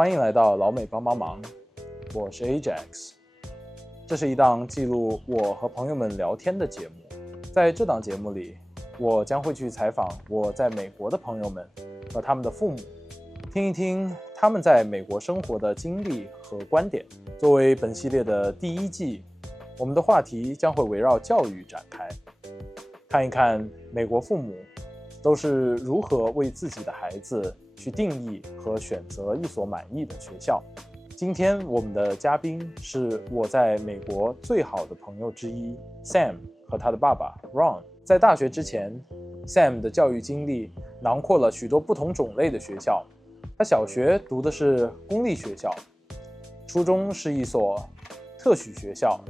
欢迎来到老美帮帮忙，我是 Ajax。这是一档记录我和朋友们聊天的节目。在这档节目里，我将会去采访我在美国的朋友们和他们的父母，听一听他们在美国生活的经历和观点。作为本系列的第一季，我们的话题将会围绕教育展开，看一看美国父母都是如何为自己的孩子去定义和选择一所满意的学校。今天我们的嘉宾是我在美国最好的朋友之一 Sam 和他的爸爸 Ron。 在大学之前， Sam 的教育经历囊括了许多不同种类的学校。他小学读的是公立学校，初中是一所特许学校，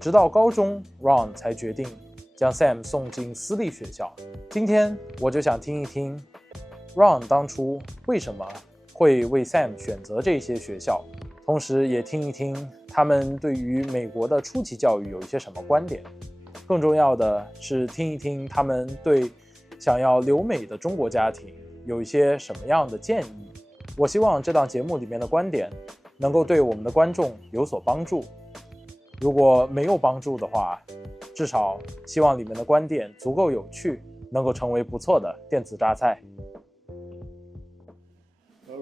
直到高中 Ron 才决定将 Sam 送进私立学校。今天我就想听一听 Ron 当初为什么会为 Sam 选择这些学校，同时也听一听他们对于美国的初级教育有一些什么观点。更重要的是听一听他们对想要留美的中国家庭有一些什么样的建议。我希望这档节目里面的观点能够对我们的观众有所帮助，如果没有帮助的话，至少希望里面的观点足够有趣，能够成为不错的电子榨菜。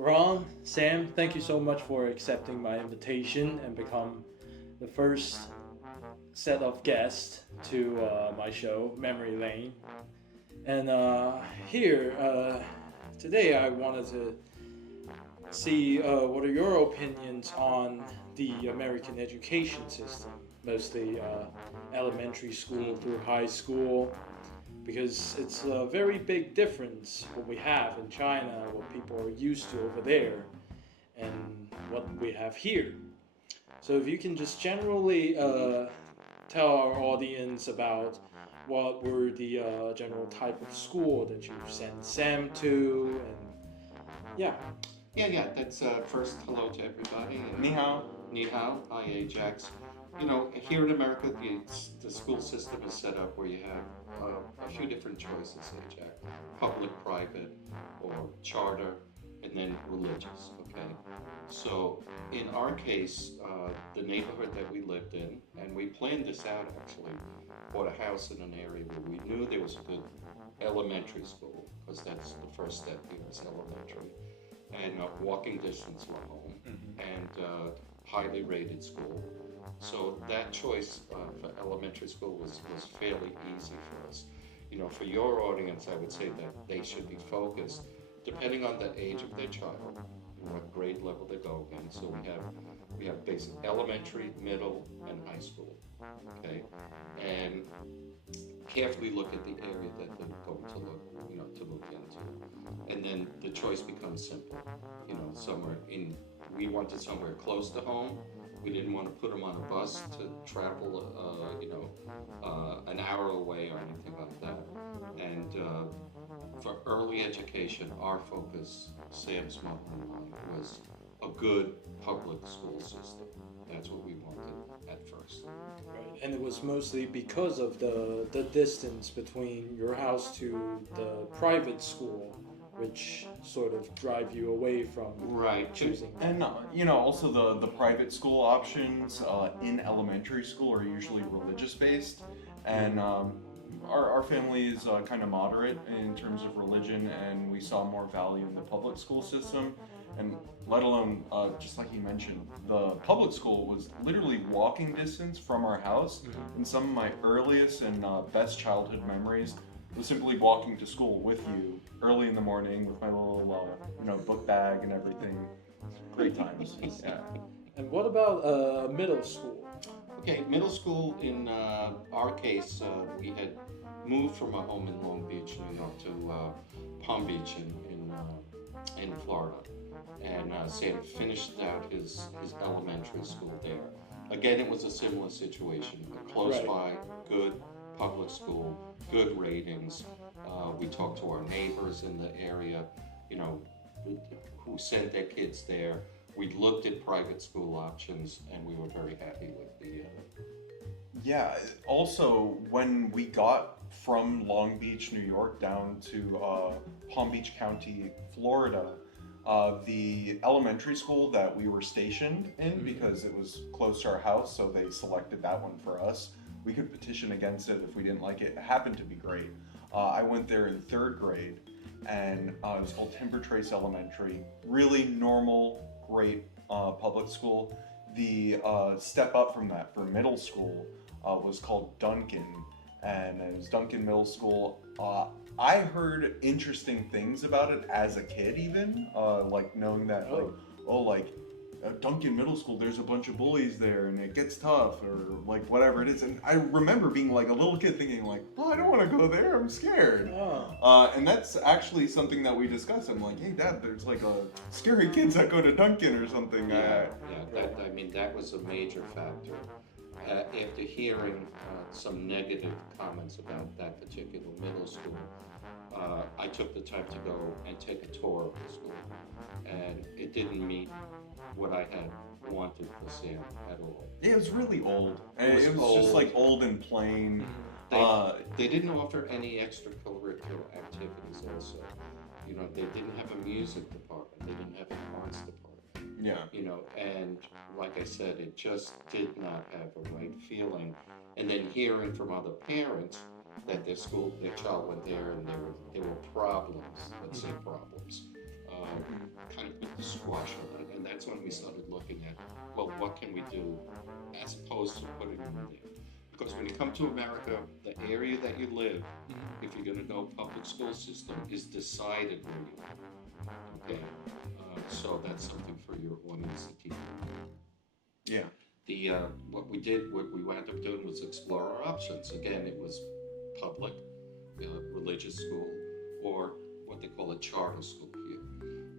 Ron, Sam, thank you so much for accepting my invitation and become the first set of guests to my show, Memory Lane. And today I wanted to see what are your opinions on the American education system, mostly elementary school through high school, because it's a very big difference what we have in China, what people are used to over there, and what we have here. So if you can just generally tell our audience about what were the general type of school that you sent Sam to, and yeah, that's first hello to everybody. Ni hao. Ni hao. Hi, Ajax. You know, here in America, the school system is set up where you have a few different choices, Ajax. Public, private, or charter, and then religious, okay? So in our case, the neighborhood that we lived in, and we planned this out actually, bought a house in an area where we knew there was a good elementary school, because that's the first step here is elementary, and walking distance from home, and highly rated school. So that choice for elementary school was fairly easy for us. You know, for your audience, I would say that they should be focused, depending on the age of their child, and what grade level they go in. So we have basic elementary, middle, and high school. Okay, and carefully look at the area that they're going to move into, and then the choice becomes simple. You know, we wanted somewhere close to home. We didn't want to put them on a bus to travel, an hour away or anything like that. And for early education, our focus, Sam's mother and mine, was a good public school system. That's what we wanted at first. Right, and it was mostly because of the distance between your house to the private school, which sort of drive you away from choosing. And also the private school options in elementary school are usually religious based, and our family is kind of moderate in terms of religion, and we saw more value in the public school system. And let alone, just like you mentioned, the public school was literally walking distance from our house. And some of my earliest and best childhood memories was simply walking to school with you early in the morning with my little book bag and everything. Great times. Yeah. And what about middle school? Okay, middle school in our case, we had moved from our home in Long Beach, New York, to Palm Beach in Florida. And Sam finished out his elementary school there. Again, it was a similar situation. Close by, good public school, good ratings. We talked to our neighbors in the area, who sent their kids there. We looked at private school options, and we were very happy with the. Yeah. Also, when we got from Long Beach, New York, down to Palm Beach County, Florida, The elementary school that we were stationed in, because it was close to our house, so they selected that one for us. We could petition against it if we didn't like it. It happened to be great. I went there in 3rd grade, and it was called Timber Trace Elementary. Really normal, great public school. The step up from that for middle school was called Duncan, and it was Duncan Middle School. I heard interesting things about it as a kid, even like knowing that Duncan Middle School, there's a bunch of bullies there and it gets tough, or like whatever it is. And I remember being like a little kid thinking like, oh, I don't want to go there, I'm scared. And that's actually something that we discussed. I'm like, hey Dad, there's like scary kids that go to Duncan or something. That was a major factor. After hearing some negative comments about that particular middle school, I took the time to go and take a tour of the school, and it didn't meet what I had wanted for Sam at all. Yeah, it was really old. It was old. Just like old and plain. They didn't offer any extracurricular activities also. You know, they didn't have a music department, they didn't have an arts department. Yeah. You know, and like I said, it just did not have a right feeling. And then hearing from other parents that their child went there and there were problems, let's say problems, kind of put the squash on it. And that's when we started looking at, well, what can we do as opposed to putting them there? Because when you come to America, the area that you live, if you're going to go public school system, is decided where you live. Okay, so that's something for your audience to keep in mind. Yeah. What we wound up doing was explore our options. Again, it was public, religious school, or what they call a charter school here.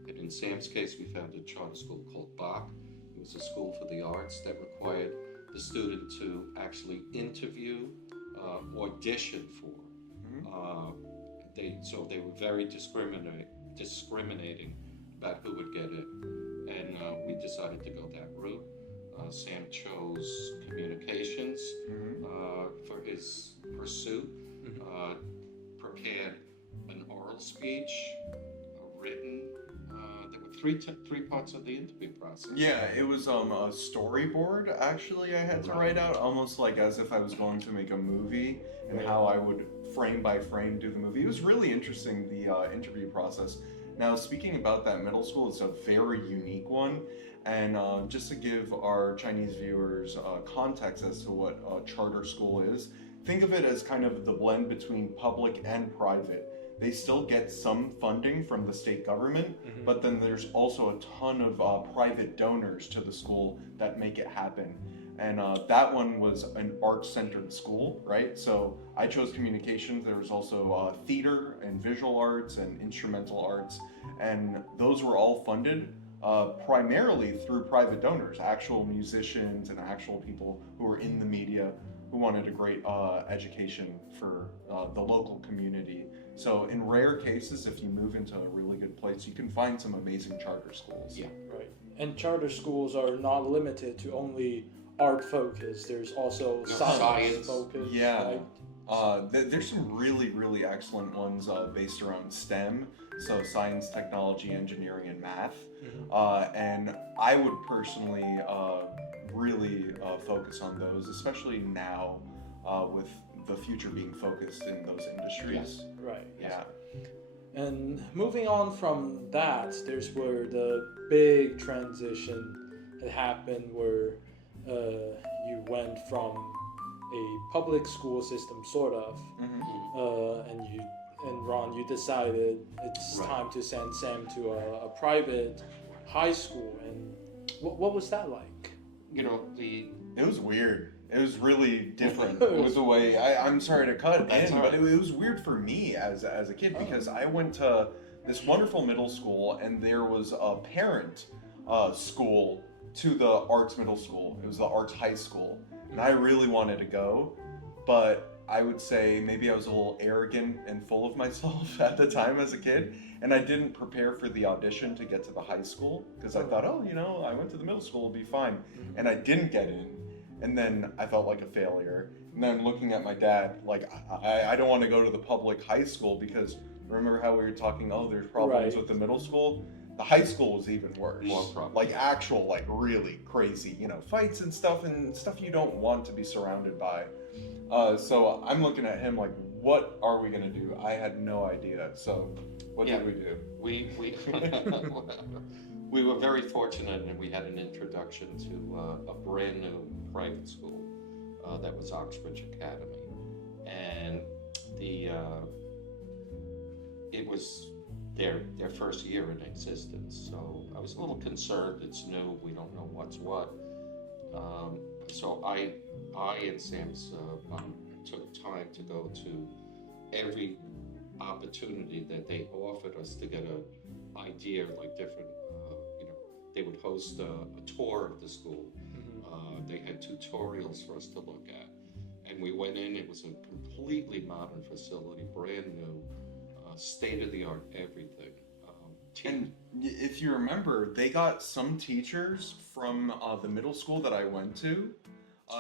And in Sam's case, we found a charter school called Bach. It was a school for the arts that required the student to actually interview, audition for. So they were very discriminating about who would get it, and we decided to go that route. Sam chose communications for his pursuit, prepared an oral speech, a written. There were three parts of the interview process. Yeah, it was a storyboard, actually, I had to write out, almost like as if I was going to make a movie, and how I would frame by frame do the movie. It was really interesting, the interview process. Now, speaking about that middle school, it's a very unique one, and just to give our Chinese viewers context as to what a charter school is, think of it as kind of the blend between public and private. They still get some funding from the state government, but then there's also a ton of private donors to the school that make it happen. And that one was an art-centered school, right? So I chose communications. There was also theater and visual arts and instrumental arts, and those were all funded primarily through private donors, actual musicians and actual people who were in the media who wanted a great education for the local community. So in rare cases, if you move into a really good place, you can find some amazing charter schools. Yeah. Right. And charter schools are not limited to only art focus. There's also science focus. Yeah. Right? There's some really, really excellent ones based around STEM, so science, technology, engineering, and math. And I would personally really focus on those, especially now with the future being focused in those industries. Yes. Right. Yeah. And moving on from that, there's where the big transition had happened, where you went from a public school system, sort of, and Ron, you decided it's time to send Sam to a private high school. And what was that like? You know, it was weird. It was really different. It was a way. I'm sorry to cut in, but it was weird for me as a kid, because I went to this wonderful middle school, and there was a parent school to the arts middle school. It was the arts high school, and I really wanted to go, but I would say maybe I was a little arrogant and full of myself at the time as a kid, and I didn't prepare for the audition to get to the high school, because I thought, I went to the middle school, it'll be fine, and I didn't get in. And then I felt like a failure. And then I'm looking at my dad, like, I don't want to go to the public high school, because remember how we were talking, there's problems with the middle school? The high school was even worse. More problem. Like actual, like really crazy, fights and stuff you don't want to be surrounded by. So I'm looking at him like, what are we gonna do? I had no idea. So what did we do? We we were very fortunate, and we had an introduction to a brand new private school that was Oxbridge Academy, and it was their first year in existence. So I was a little concerned. It's new. We don't know what's what. So I and Sam's mom took time to go to every opportunity that they offered us to get an idea, like different, they would host a tour of the school. They had tutorials for us to look at. And we went in, it was a completely modern facility, brand new, state-of-the-art everything. And if you remember, they got some teachers from the middle school that I went to.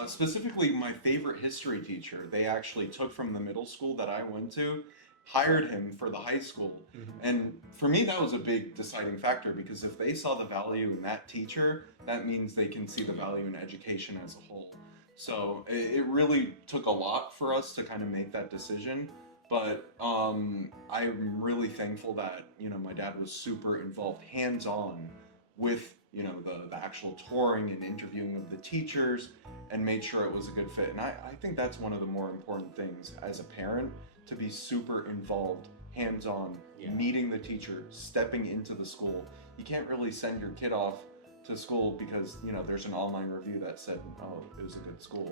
Specifically, my favorite history teacher, they actually took from the middle school that I went to, hired him for the high school. And for me, that was a big deciding factor, because if they saw the value in that teacher, that means they can see the value in education as a whole. So it really took a lot for us to kind of make that decision. But I'm really thankful that, my dad was super involved hands-on with, the actual touring and interviewing of the teachers, and made sure it was a good fit. And I think that's one of the more important things as a parent, to be super involved, hands-on, meeting the teacher, stepping into the school. You can't really send your kid off to school because, there's an online review that said, oh, it was a good school.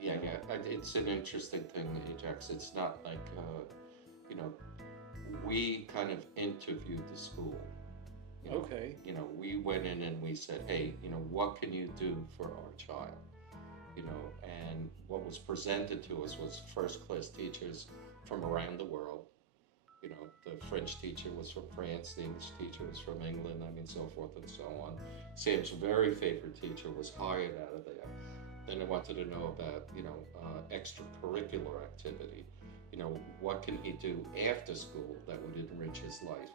Yeah, it's an interesting thing, Ajax. It's not like, we kind of interviewed the school. Okay. We went in and we said, hey, what can you do for our child? And what was presented to us was first-class teachers from around the world. The French teacher was from France, the English teacher was from England, so forth and so on. Sam's very favorite teacher was hired out of there. Then I wanted to know about, extracurricular activity. What can he do after school that would enrich his life?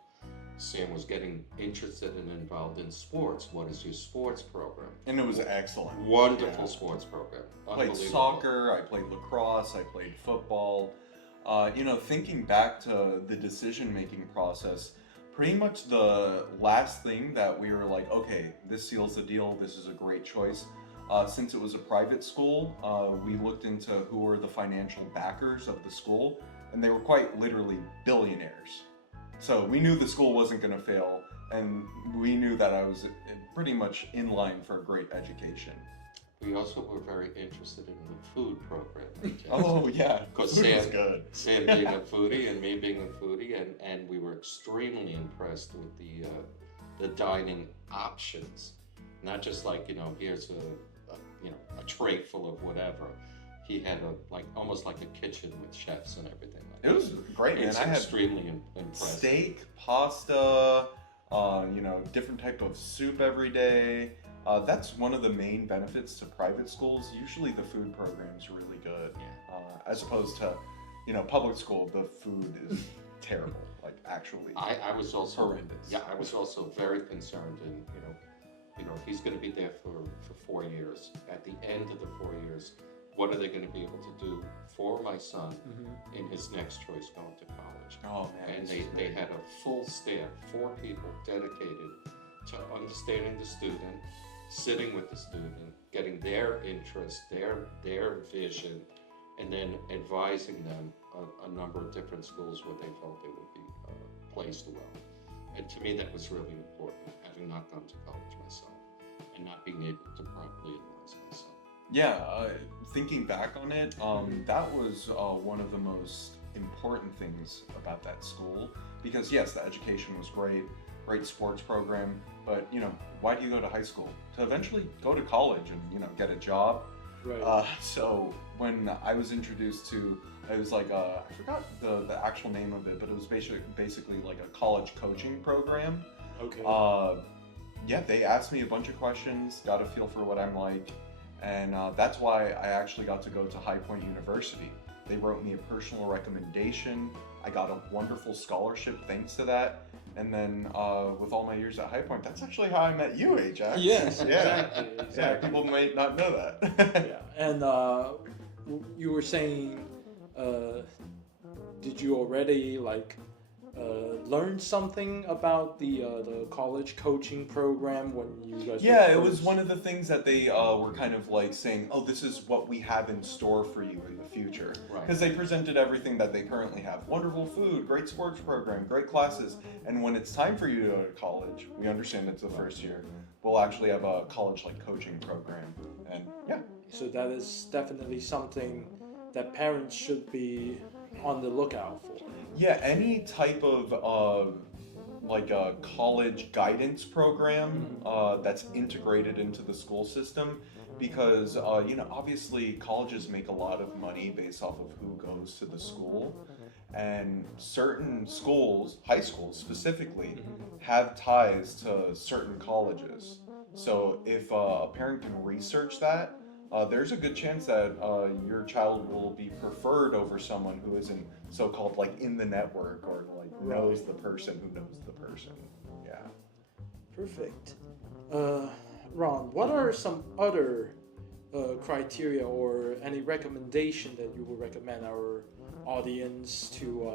Sam was getting interested and involved in sports. What is your sports program? And it was excellent. Wonderful sports program. I played soccer, I played lacrosse, I played football. Thinking back to the decision-making process, pretty much the last thing that we were like, okay, this seals the deal, this is a great choice. Since it was a private school, we looked into who were the financial backers of the school, and they were quite literally billionaires. So we knew the school wasn't going to fail, and we knew that I was pretty much in line for a great education. We also were very interested in the food program. Oh yeah, because food was good. Sam being a foodie and me being a foodie, and we were extremely impressed with the dining options. Not just like, here's a tray full of whatever. He had almost like a kitchen with chefs and everything. It was great, man. I had extremely impressed. Steak, pasta, different type of soup every day. That's one of the main benefits to private schools. Usually the food program's really good, as opposed to, public school. The food is terrible, actually. I was also horrendous. Yeah, I was also very concerned, and he's going to be there for 4 years. At the end of the 4 years, what are they going to be able to do for my son in his next choice going to college? Oh man! And they had a full staff, 4 people dedicated to understanding the student, sitting with the student, getting their interest, their vision, and then advising them a number of different schools where they felt they would be placed well. And to me, that was really important, having not gone to college myself and not being able to properly advise myself. Yeah, thinking back on it, that was one of the most important things about that school, because yes, the education was great sports program, but why do you go to high school? To eventually go to college and get a job. Right. So when I was introduced to, it was like I forgot the actual name of it, but it was basically like a college coaching program. Okay. Yeah, they asked me a bunch of questions, got a feel for what I'm like, and that's why I actually got to go to High Point University. They wrote me a personal recommendation. I got a wonderful scholarship thanks to that, And then with all my years at High Point, that's actually how I met you, Ajax. Yes, yeah. exactly. Yeah, people might not know that. Yeah, and you were saying, did you already learn something about the college coaching program when you guys? Yeah, it was one of the things that they were kind of like saying, oh, this is what we have in store for you in the future. Because they presented everything that they currently have. Wonderful food, great sports program, great classes. And when it's time for you to go to college, we understand it's the first year, we'll actually have a college coaching program. And yeah. So that is definitely something that parents should be on the lookout for. Yeah, any type of a college guidance program that's integrated into the school system, because obviously colleges make a lot of money based off of who goes to the school, and certain schools, high schools specifically, have ties to certain colleges. So if a parent can research that, there's a good chance that your child will be preferred over someone who isn't so-called in the network or knows the person who knows the person. Yeah. Perfect. Ron, what are some other criteria or any recommendation that you would recommend our audience to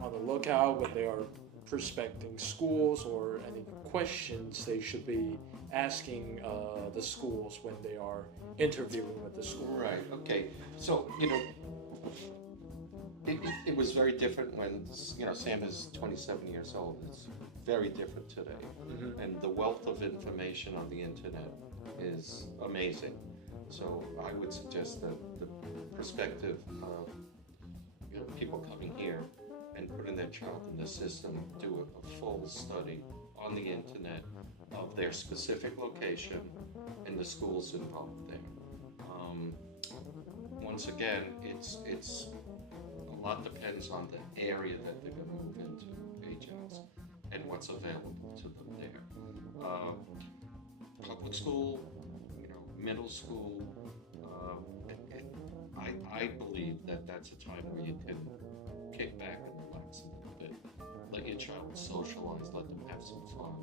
on the lookout when they are prospecting schools, or any questions they should be asking the schools when they are interviewing with the school? Right, okay. So, it was very different when, Sam is 27 years old. It's very different today. And the wealth of information on the internet is amazing. So I would suggest that the prospective people coming here and putting their child in the system do a full study on the internet of their specific location and the schools involved there. Once again, it's a lot depends on the area that they're going to move into, Ajax, and what's available to them there. Public school, middle school, I believe that that's a time where you can kick back and relax a little bit. Let your child socialize, let them have some fun,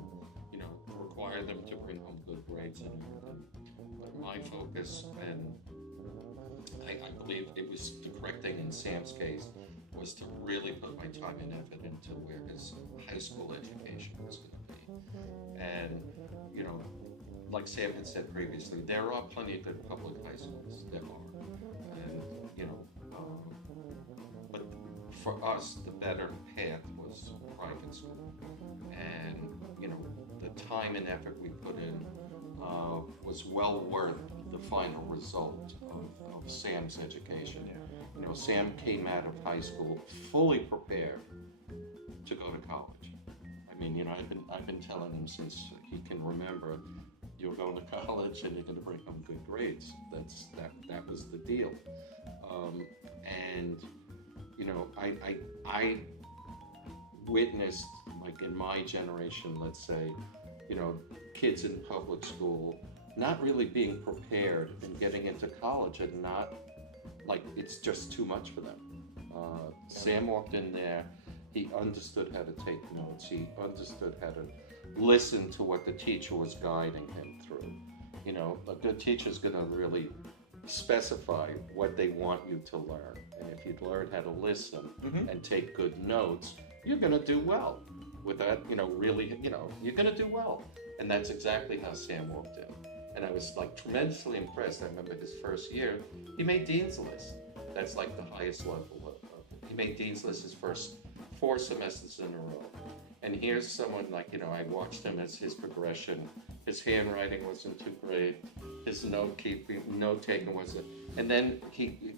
require them to bring home good grades and everything. But my focus, and I believe it was the correct thing in Sam's case, was to really put my time and effort into where his high school education was going to be. And, like Sam had said previously, there are plenty of good public high schools. There are. And, but for us, the better path was private school. And, the time and effort we put in was well worth the final result of Sam's education. Sam came out of high school fully prepared to go to college. I mean, I've been telling him since he can remember, you're going to college and you're going to bring home good grades. That was the deal. And I witnessed, in my generation, let's say, kids in public school not really being prepared and getting into college, and not it's just too much for them. Sam walked in there, he understood how to take notes, he understood how to listen to what the teacher was guiding him through. A good teacher's gonna really specify what they want you to learn. And if you learn how to listen and take good notes, you're gonna do well. With that, really, you're gonna do well. And that's exactly how Sam walked in. And I was tremendously impressed. I remember his first year, he made Dean's List. That's the highest level he made Dean's List his first 4 semesters in a row. And here's someone I watched him as his progression. His handwriting wasn't too great. His note-taking wasn't. And then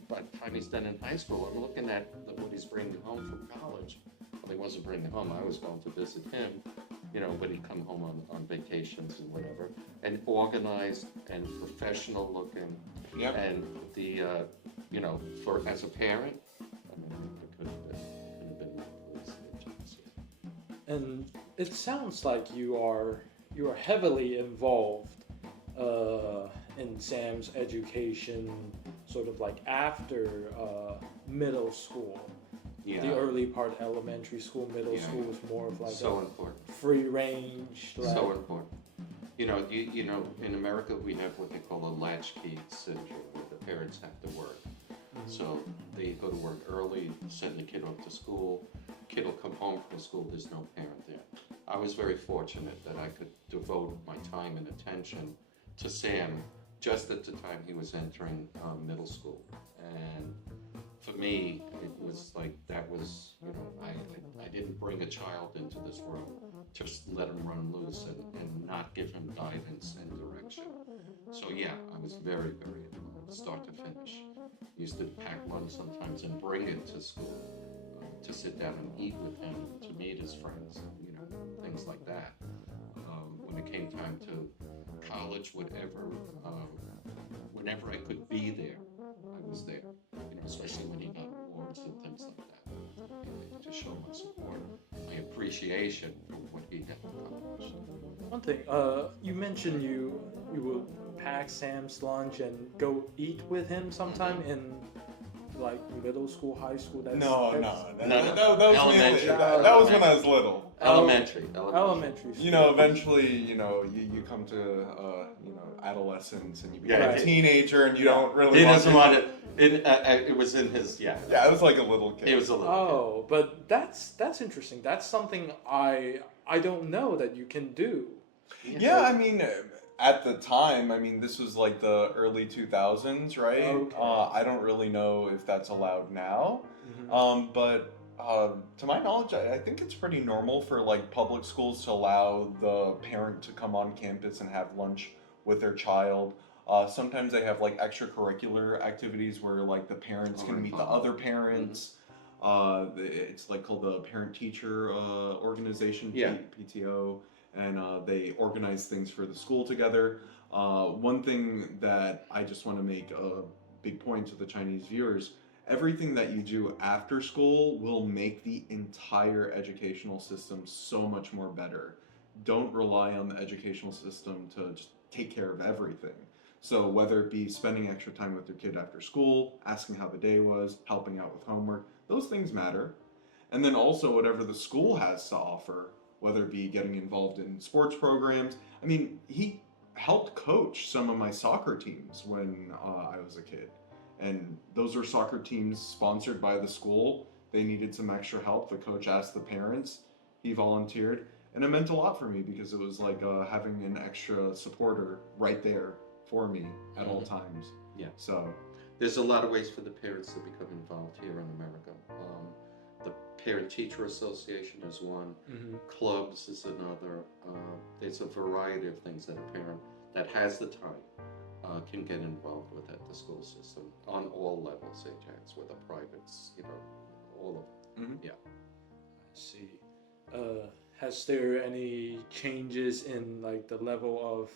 by the time he's done in high school, I'm looking at what he's bringing home from college. Well, he wasn't bringing home. I was going to visit him, but he'd come home on vacations and whatever. And organized and professional looking. Yep. And the, for as a parent, I could have been more pleased. And it sounds like you are heavily involved in Sam's education, sort of after middle school. the early part, elementary school, middle school was more of like so important. Free range. Like, So important. You know, in America we have what they call a latchkey syndrome, where the parents have to work. So they go to work early, send the kid off to school. Kid will come home from school, there's no parent there. I was very fortunate that I could devote my time and attention to Sam just at the time he was entering middle school. And for me, it was like that was, you know, I didn't bring a child into this room, just let him run loose and not give him guidance and direction. So yeah, I was very, very involved, start to finish. Used to pack lunch sometimes and bring it to school to sit down and eat with him, to meet his friends, you know, things like that. When it came time to college, whatever, whenever I could be there, I was there. You know, especially when he got awards and things like that, to show my support, my appreciation for what he had accomplished. One thing, you mentioned you would pack Sam's lunch and go eat with him sometime in like middle school, high school. That was Elementary. That was when I was little. Elementary. You know, eventually, you know, you come to you know, adolescence and you become a teenager and you don't really. He doesn't want it. It was in his Yeah, it was like a little kid. It was a little. Oh, but that's interesting. That's something I don't know that you can do. Yeah, I mean, at the time, I mean, this was like the early 2000s, right? Okay. I don't really know if that's allowed now, but to my knowledge, I think it's pretty normal for like public schools to allow the parent to come on campus and have lunch with their child. Sometimes they have like extracurricular activities where like the parents can meet the other parents. It's like called the parent-teacher organization, PTO. And they organize things for the school together. One thing that I just want to make a big point to the Chinese viewers, everything that you do after school will make the entire educational system so much more better. Don't rely on the educational system to just take care of everything. So whether it be spending extra time with your kid after school, asking how the day was, helping out with homework, those things matter. And then also whatever the school has to offer, whether it be getting involved in sports programs. I mean, he helped coach some of my soccer teams when I was a kid. And those are soccer teams sponsored by the school. They needed some extra help. The coach asked the parents. He volunteered. And it meant a lot for me because it was like having an extra supporter right there for me at all times. Yeah. So there's a lot of ways for the parents to become involved here in America. The Parent-Teacher Association is one. Clubs is another. There's a variety of things that a parent that has the time can get involved with at the school system on all levels, Ajax, whether privates, you know, all of them. Yeah. I see. Has there any changes in like the level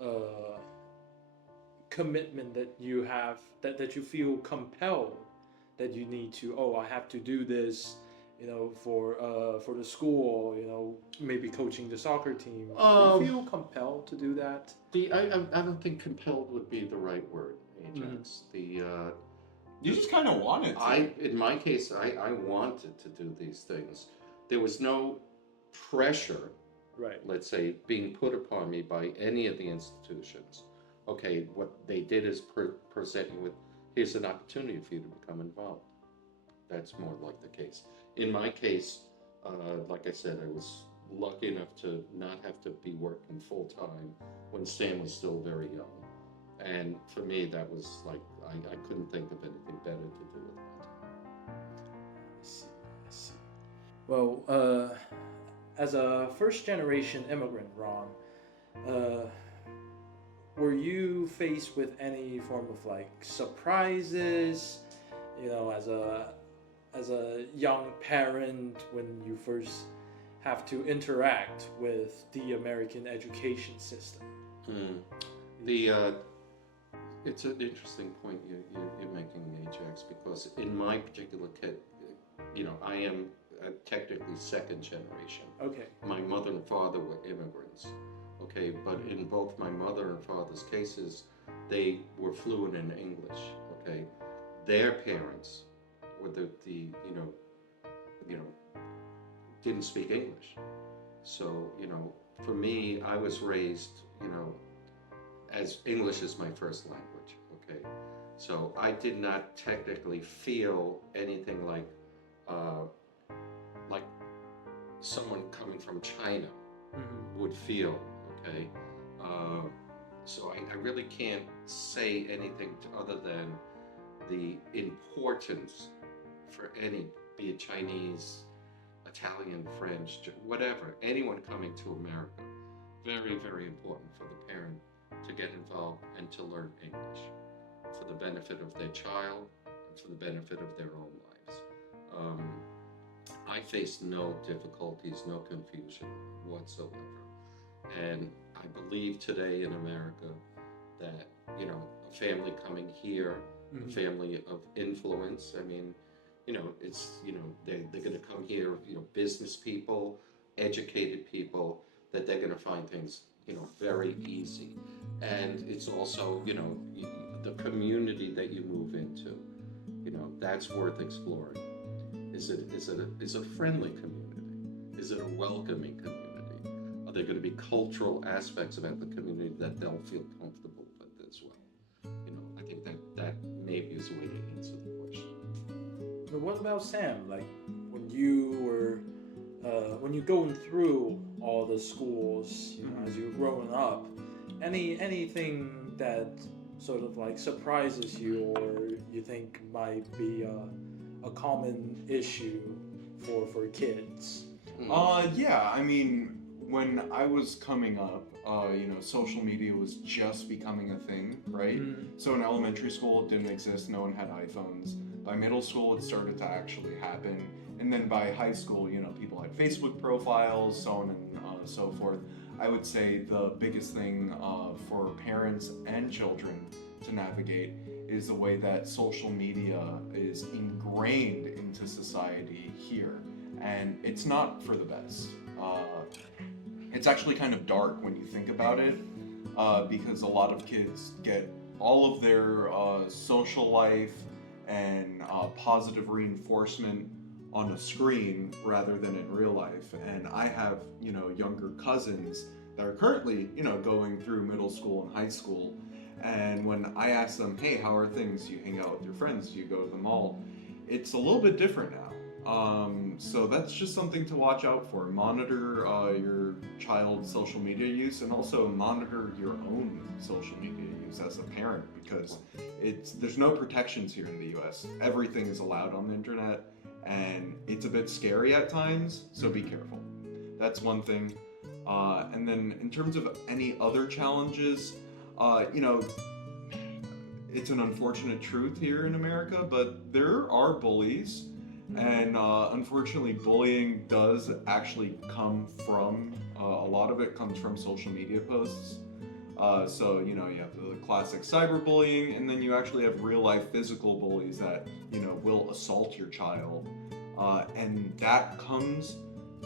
of commitment that you have, that you feel compelled that you need to, I have to do this, you know, for the school, you know, maybe coaching the soccer team. Do you feel compelled to do that? I don't think compelled would be the right word, Ajax. you just kind of wanted to. In my case, I wanted to do these things. There was no pressure, Right. let's say, being put upon me by any of the institutions. Okay, what they did is present you with, here's an opportunity for you to become involved. That's more like the case. In my case, like I said, I was lucky enough to not have to be working full time when Sam was still very young. And for me, that was like, I couldn't think of anything better to do with my time. I see. Well, as a first-generation immigrant, Ron, were you faced with any form of like surprises, you know, as a young parent when you first have to interact with the American education system? It's an interesting point you're making, Ajax, because in my particular case, you know, I am technically second generation. Okay. My mother and father were immigrants. Okay, but in both my mother and father's cases, they were fluent in English. Okay, their parents were the didn't speak English. So, for me, I was raised, as English is my first language, okay? So I did not technically feel anything like someone coming from China would feel, okay? So I really can't say anything other than the importance for be it Chinese, Italian, French, whatever, anyone coming to America, very, very important for the parent to get involved and to learn English for the benefit of their child and for the benefit of their own lives. I faced no difficulties, no confusion whatsoever. And I believe today in America that, a family coming here, a family of influence, I mean, it's, they're going to come here, business people, educated people, that they're going to find things, very easy. And it's also, the community that you move into, that's worth exploring. Is it a friendly community? Is it a welcoming community? Are there going to be cultural aspects about the community that they'll feel comfortable with as well? I think that maybe is a way to answer the question. But what about Sam? Like when you going through all the schools, as you're growing up, anything that sort of like surprises you or you think might be a common issue for kids? Yeah, I mean, when I was coming up, social media was just becoming a thing, right? So in elementary school, it didn't exist. No one had iPhones. By middle school, it started to actually happen. And then by high school, people had Facebook profiles, so on and so forth. I would say the biggest thing for parents and children to navigate is the way that social media is ingrained into society here. And it's not for the best. It's actually kind of dark when you think about it, because a lot of kids get all of their social life and positive reinforcement on a screen rather than in real life. And I have, younger cousins that are currently, going through middle school and high school. And when I ask them, hey, how are things? You hang out with your friends, you go to the mall. It's a little bit different now. So that's just something to watch out for. Monitor your child's social media use, and also monitor your own social media use as a parent, because there's no protections here in the US. Everything is allowed on the internet, and it's a bit scary at times, so be careful. That's one thing. And then in terms of any other challenges, it's an unfortunate truth here in America, but there are bullies. And unfortunately, bullying does actually come from, a lot of it comes from social media posts. So, you have the classic cyberbullying, and then you actually have real life physical bullies that, will assault your child. And that comes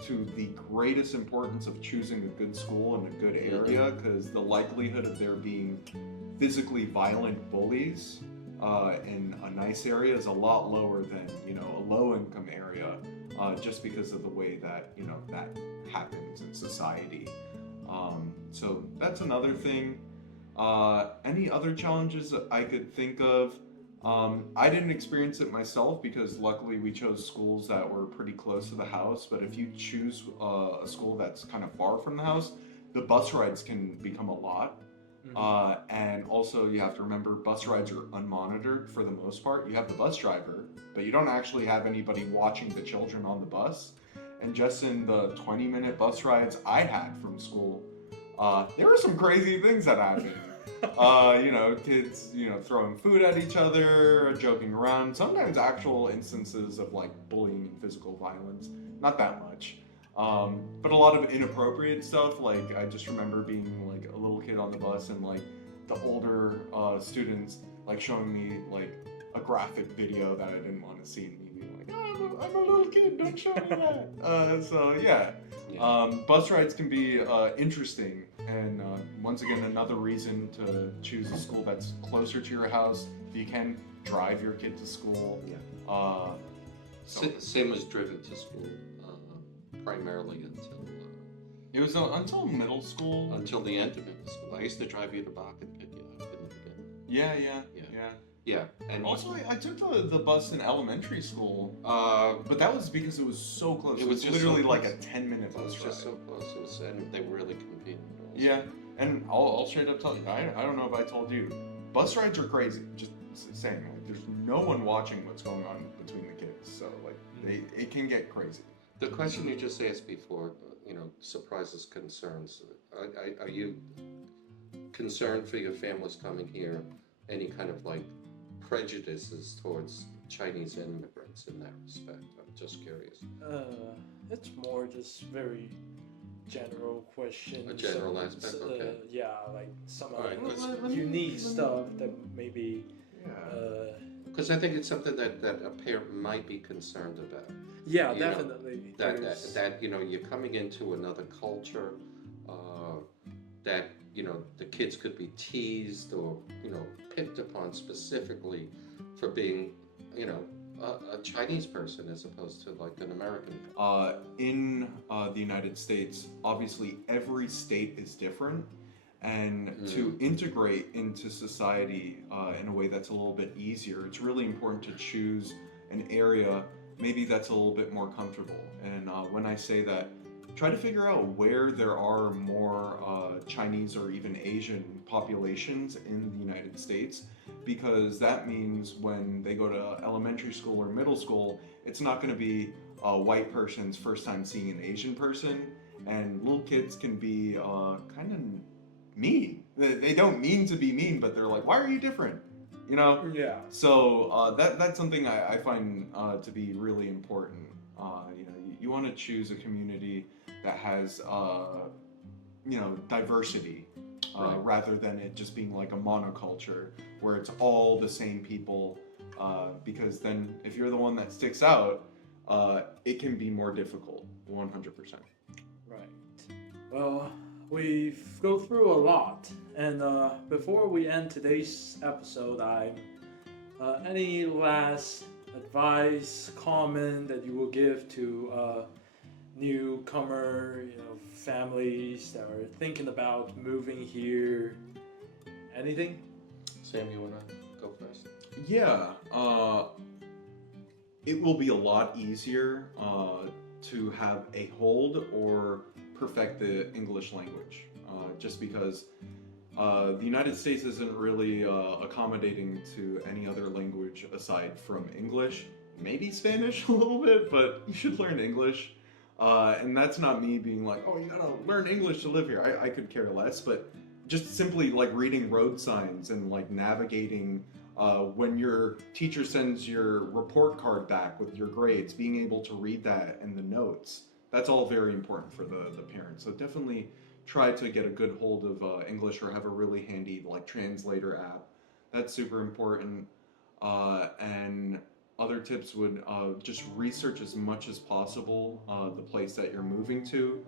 to the greatest importance of choosing a good school and a good area, because the likelihood of there being physically violent bullies in a nice area is a lot lower than, a low-income area, just because of the way that, that happens in society. So that's another thing. Any other challenges that I could think of? I didn't experience it myself because luckily we chose schools that were pretty close to the house, but if you choose a school that's kind of far from the house, the bus rides can become a lot. And also you have to remember, bus rides are unmonitored for the most part. You have the bus driver, but you don't actually have anybody watching the children on the bus. And just in the 20-minute bus rides I had from school, there were some crazy things that happened. Kids, throwing food at each other, joking around, sometimes actual instances of like bullying and physical violence, not that much. But a lot of inappropriate stuff. Like I just remember being like a little kid on the bus and like the older students like showing me like a graphic video that I didn't want to see, and me being like, oh, I'm a little kid, don't show me that. So yeah. Bus rides can be interesting, and once again, another reason to choose a school that's closer to your house. If you can, drive your kid to school. So Same was driven to school primarily it was until middle school. until the end of middle school. I used to drive you to Bach and pick you up in the beginning. Yeah. Yeah, and Also, I took the bus in elementary school, but that was because it was so close. It It was was just literally so like close. a 10-minute it bus was ride. just so close. And they were really convenient. Also. Yeah, and I'll straight up tell you, I don't know if I told you, bus rides are crazy. Just saying, like, there's no one watching what's going on between the kids, so like it can get crazy. The question you just asked before, surprises, concerns. Are you concerned for your families coming here? Any kind of like prejudices towards Chinese immigrants in that respect? I'm just curious. It's more just very general question. A general aspect, okay. Yeah, like some All right, unique stuff that maybe. Yeah. Because I think it's something that a parent might be concerned about. Yeah, You know, definitely. That you're coming into another culture, that the kids could be teased or picked upon specifically for being a Chinese person as opposed to like an American. In the United States, obviously every state is different, and to integrate into society in a way that's a little bit easier, it's really important to choose an area maybe that's a little bit more comfortable. And when I say that, try to figure out where there are more Chinese or even Asian populations in the United States, because that means when they go to elementary school or middle school, it's not going to be a white person's first time seeing an Asian person, and little kids can be kind of mean. They don't mean to be mean, but they're like, why are you different? Yeah. So that's something I find to be really important. You want to choose a community that has diversity, Right. rather than it just being like a monoculture where it's all the same people, because then if you're the one that sticks out, it can be more difficult. 100%. Right. Well, we've go through a lot, and before we end today's episode, any last advice, comment that you will give to newcomer, families that are thinking about moving here? Anything? Sam, you want to go first? Yeah, it will be a lot easier to have a hold or perfect the English language, just because the United States isn't really accommodating to any other language aside from English. Maybe Spanish a little bit, but you should learn English. And that's not me being like, oh, you gotta learn English to live here. I could care less, but just simply like reading road signs and like navigating when your teacher sends your report card back with your grades, being able to read that and the notes. That's all very important for the parents. So definitely try to get a good hold of English, or have a really handy like translator app. That's super important. And other tips would just research as much as possible the place that you're moving to.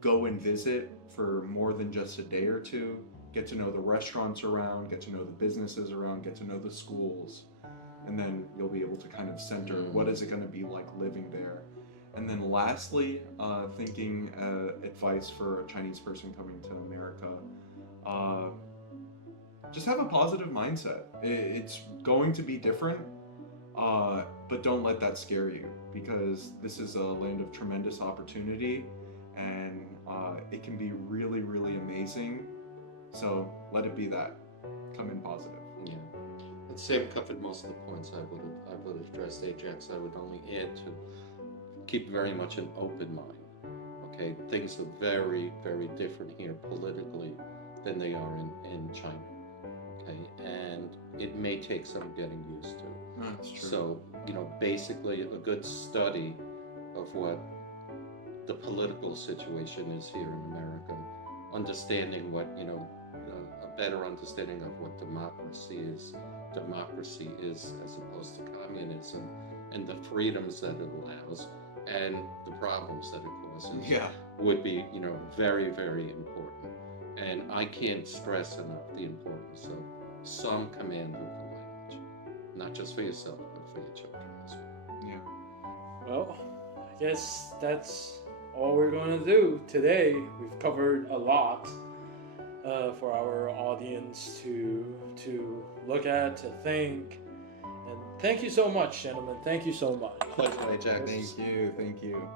Go and visit for more than just a day or two. Get to know the restaurants around, get to know the businesses around, get to know the schools. And then you'll be able to kind of center what is it going to be like living there. And then lastly, thinking advice for a Chinese person coming to America, just have a positive mindset. It's going to be different, but don't let that scare you, because this is a land of tremendous opportunity, and it can be really, really amazing. So let it be that. Come in positive. Yeah. And Sam covered most of the points I would have addressed. Ajax, I would only add to keep very much an open mind. Okay, things are very, very different here politically than they are in China. Okay, and it may take some getting used to. That's true. So, basically a good study of what the political situation is here in America, understanding what, a better understanding of what democracy is as opposed to communism, and the freedoms that it allows and the problems that it causes, would be, very, very important. And I can't stress enough the importance of some command of the language, not just for yourself, but for your children as well. Yeah. Well, I guess that's all we're going to do today. We've covered a lot for our audience to look at, to think. And thank you so much, gentlemen. Thank you so much. Pleasure, Jack. Thank you.